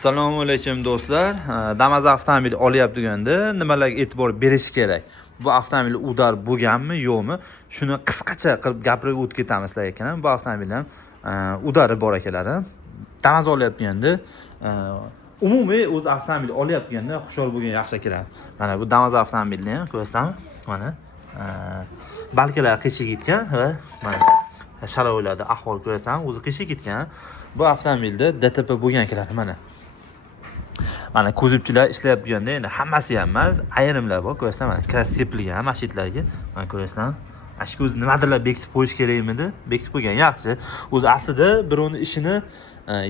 Assalomu alaykum do'stlar. Damas avtomobil olyapti-ganda nimalarga e'tibor berish kerak? Bu avtomobil udar bo'lganmi, yo'qmi? Shuni qisqacha qilib gapirib o'tib ketamiz sizlar ekan. Bu avtomobildan udari bor ekanlar. Damas olyapti-ganda umumiy o'z avtomobil olyapti-ganda xushyor bo'lgan yaxshi ekan. Mana bu Damas avtomobilni ko'rasizmi? Mana balkilar qichib ketgan va mana sharoitlarda ahvol ko'rasan, o'zi qichib ketgan. Bu avtomobilda DTP bo'lgan ekanlar mana. Mana ko'zibchilar ishlayib yurganda endi hammasi ham emas, ayrimlar bor, ko'rasizlar mana kras sepilgan mashitlarga. Mana ko'rasizlar. Ashku o'zi nimadirlar bekitib qo'yish kerakmidi? Bekitib qo'ygan yaxshi. O'zi aslida birovni ishini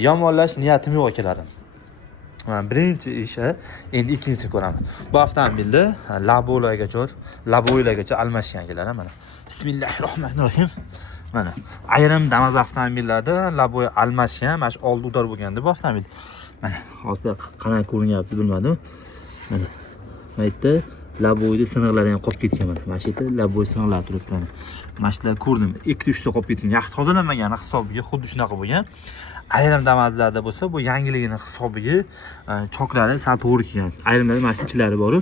yomonlash niyatim yo'q ekanlar. Mana birinchi ishi, endi ikkinchisi ko'ramiz. Bu avtomobilda laboylargacha almashgan ekanlar mana. Bismillahirrohmanirrohim. Mana ayrim Damas avtomobillarda laboy almashgan, mana shu oldi udar bo'lganda bu avtomobil. Mana hozir qanday ko'rinyapti bilmadim. Mana bu yerda laboyda siniqlari ham qolib ketgan mana. Mana shu yerda laboy siniqlari turibdi mana. Mana shular ko'rdim. 2-3 ta qolib ketgan. Yaxshi tozalanmagan hisobiga xuddi shunaqa bo'lgan. Ayrim Damaslarda bo'lsa, bu yangiligini hisobiga choklari sal to'g'ri kelgan. Ayrimlarda mana shu ichlari bor,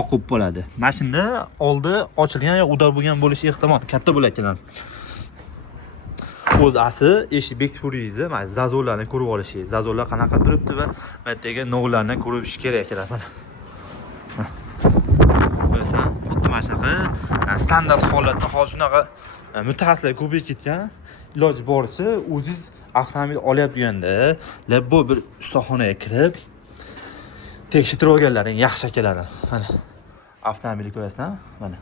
oqib bo'ladi. Mashinada oldi ochilgan yo udar bo'lgan bo'lishi ehtimol katta bo'lar ekan. O'z asli eshik bekitib ko'ringiz, mana zazollarni ko'rib olishingiz. Zazollar qanaqa turibdi va bu yerdagi novlarni ko'rish kerak ekan mana. Ko'rasan, xuddi mana shunaqa standart holatda hozir shunaqa mutaxassislar ko'payib ketgan. Iloji boricha o'zingiz avtomobil olyapti-ganda, labbo bir ustaxonaga kirib tekshirib olganlaring yaxshi ekanlar. Mana avtomobilni ko'rasan, mana.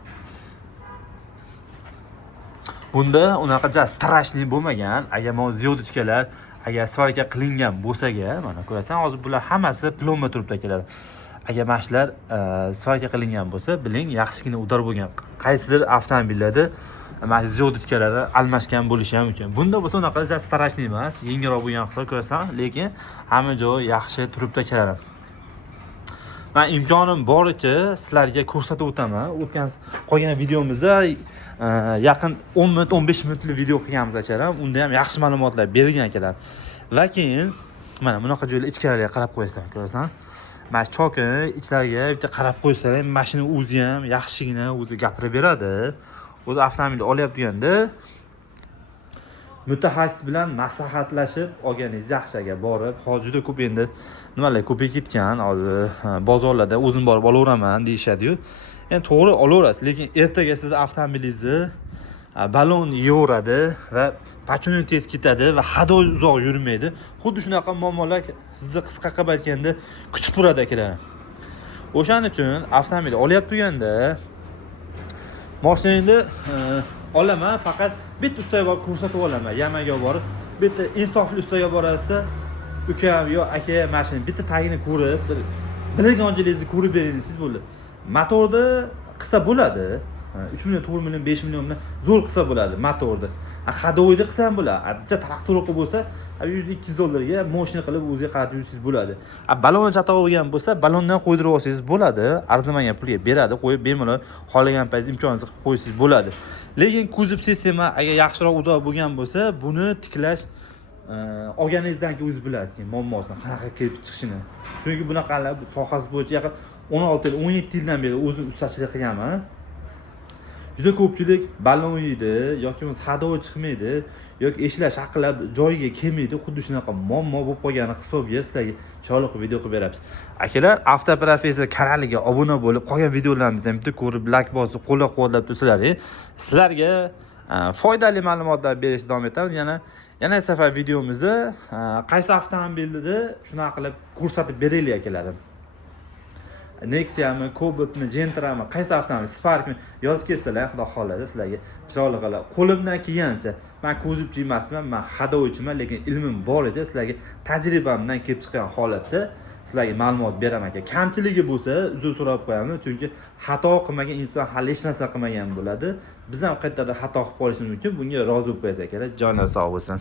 Bunda unaqa strashniy bo'lmagan. Agar mo ziyodichkalar agar svarka qilingan bo'lsa-ga, mana ko'rasan, hozir bular hammasi plomba turibdi akalar. Agar mashlar svarka qilingan bo'lsa, biling yaxshigina udar bo'lgan. Qaysidir avtomobillarda mana ziyodichkalari almashgan bo'lishi ham mumkin. Bunda bo'lsa unaqa strashniy emas, yengilroq bo'lgan hisob ko'rasan, lekin hamma joy yaxshi turibdi akalar. Men imkonim boricha sizlarga ko'rsatib o'taman. O'tgan qolgan videomizda yaqin 10 minut 15 minutli video qilganmiz akalar. Unda ham yaxshi ma'lumotlar berilgan akalar. Va keyin mana bunaqa joylar ichkariga qarab qo'yasan, ko'rasan. Mana chokini ichlariga bitta qarab qo'ysalar, mashina o'zi ham yaxshigina o'zi gapirib beradi. O'zi avtomobil olyapti-ganda mutaxassis bilan maslahatlashib olganingiz yaxshi agar borib. Hozir juda ko'p endi nimalar ko'payib ketgan, hozir bozorlarda o'zim borib olaveraman deyshadi-yu. Endi to'g'ri olaverasiz, lekin ertaga siz avtomobilingizni balon yevoradi va pachoni tez ketadi va hadoy uzoq yurmaydi. Xuddi shunaqa muammolar sizni qisqa qilib aytganda kutib turadi akalar. O'shaning uchun avtomobil olyapti-ganda mashinani olaman, faqat bitta ustaga borib ko'rsatib olaman. Yamaga borib, bitta insofli ustaga borasiz, ukam yo aka mashina bitta tagini ko'rib, bilganligingizni ko'rib beringiz bo'ldi. Motorda qilsa bo'ladi. 3 million, 4 million, 5 million zo'r qilsa bo'ladi motorda. Hadoyda qilsa ham bo'ladi. Bitta traktorga bo'lsa, 100-200 dollarga mashina qilib o'ziga qaratib yursangiz bo'ladi. Balonni chatoq bo'lgan bo'lsa, balondan qo'ydirib olsangiz bo'ladi. Arzimagan pulga beradi, qo'yib bemalol xohlagan payt imkoningiz qilib qo'ysangiz bo'ladi. Lekin kuzov sistema agar yaxshiroq udor bo'lgan bo'lsa, buni tiklash olganingizdan keyin o'zingiz bilasiz, muammosini qanaqa kelib chiqishini. Chunki bunaqalar sohasi bo'yicha yaqin 16 yil, 17 yildan beri o'zim ustachilik qilganman. Juda ko'pchilik balon yeydi yoki hadoy chiqmaydi yoki eshiklar shaqillab joyiga kelmaydi. Xuddi shunaqa muammo bo'lib qolgani hisobiga sizlarga chiroyli video qilib beramiz. Akalar, Avtoprofessor kanaliga obuna bo'lib, qolgan videolarimizni ham bitta ko'rib, like bosib, qo'llab-quvvatlab tursalaring. Sizlarga foydali ma'lumotlar berishni davom etamiz. Yana safar videomizni qaysi avtomobilni shunaqa qilib ko'rsatib beraylik akalarim. Nexia'mi, Cobalt'mi, Gentra'mi, qaysi avtomobil, Spark'mi yozib ketsalar, xudo xolasa sizlarga chiroyli qilib qo'limdan kelgancha. Men ko'zibchi emasman, men hadoychiman, lekin ilmim bor edi, sizlarga tajribamdan kelib chiqqan holatda sizlarga ma'lumot beraman aka. Kamchiligi bo'lsa, uzr so'rab qo'yamiz, chunki xato qilmagan inson hali hech narsa qilmagan bo'ladi. Biz ham qayerdadir xato qilib qolishimiz mumkin. Bunga rozi bo'lib qo'yasiz akalar. Joningiz sog' bo'lsin.